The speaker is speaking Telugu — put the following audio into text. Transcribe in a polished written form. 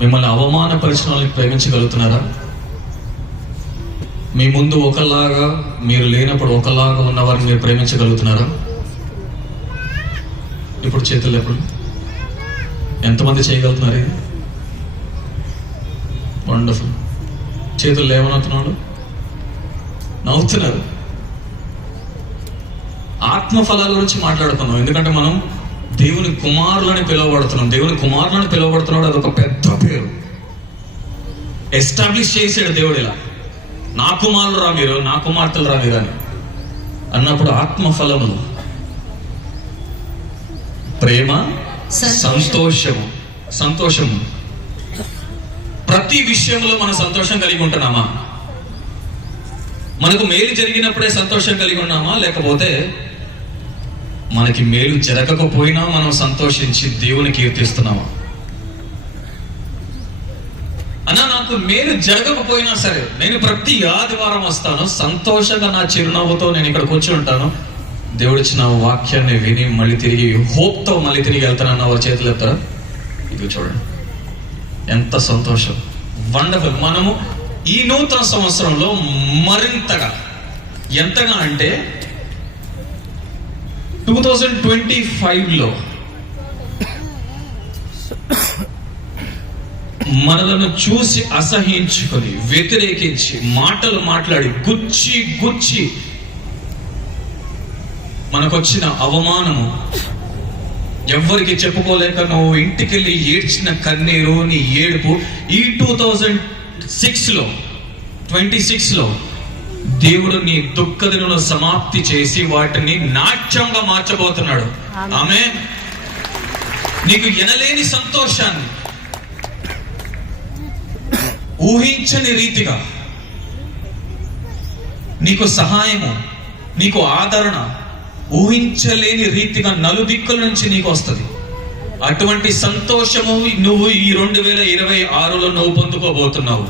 మిమ్మల్ని అవమానపరిచిన వాళ్ళని ప్రేమించగలుగుతున్నారా? మీ ముందు ఒకలాగా, మీరు లేనప్పుడు ఒకలాగా ఉన్న వారిని మీరు ప్రేమించగలుగుతున్నారా? ఇప్పుడు చేతులు ఎప్పుడు ఎంతమంది చేయగలుగుతున్నారు? ఇది వండర్ఫుల్. చేతులు లేవనవుతున్నాడు, నవ్వుతున్నారు. ఆత్మఫలాల గురించి మాట్లాడుతున్నాం, ఎందుకంటే మనం దేవుని కుమారులని పిలువబడుతున్నాం. దేవుని కుమారులని పిలువబడుతున్నాడు, అదొక పెద్ద పేరు. ఎస్టాబ్లిష్ చేసాడు దేవుడు, ఇలా నా కుమారులు రా మీరు, నా కుమార్తెలు రా మీరు అని అన్నప్పుడు ఆత్మఫలములు ప్రేమ, సంతోషము. ప్రతి విషయంలో మనం సంతోషం కలిగి ఉంటున్నామా? మనకు మేలు జరిగినప్పుడే సంతోషం కలిగి ఉన్నామా? లేకపోతే మనకి మేలు జరగకపోయినా మనం సంతోషించి దేవుని కీర్తిస్తున్నామా? అన్నా, నాకు మేలు జరగకపోయినా సరే నేను ప్రతి ఆదివారం వస్తాను, సంతోషంగా నా చిరునవ్వుతో నేను ఇక్కడ కూర్చుని ఉంటాను, దేవుడు ఇచ్చిన వాక్యాన్ని విని మళ్ళీ తిరిగి హోప్తో మళ్ళీ తిరిగి వెళ్తానన్న వారి చేతులు ఎత్తారా? ఇది చూడండి, ఎంత సంతోషం. వండర్ఫుల్. మనము ఈ నూతన సంవత్సరంలో మరింతగా, ఎంతగా అంటే 2025లో మనలను చూసి అసహించుకొని, వ్యతిరేకించి, మాటలు మాట్లాడి, గుచ్చి మనకొచ్చిన అవమానము ఎవ్వరికి చెప్పుకోలేక నువ్వు ఇంటికెళ్ళి ఏడ్చిన కన్నీరు, నీ ఏడుపు ఈ 2026లో దేవుడు నీ దుఃఖ దినములను సమాప్తి చేసి వాటిని నాట్యంగా మార్చబోతున్నాడు. ఆమేన్. నీకు ఎనలేని సంతోషాన్ని, ఊహించని రీతిగా నీకు సహాయము, నీకు ఆదరణ ఊహించలేని రీతిగా నలుదిక్కుల నుంచి నీకు వస్తుంది. అటువంటి సంతోషము నువ్వు ఈ 2026లో నువ్వు పొందుకోబోతున్నావు.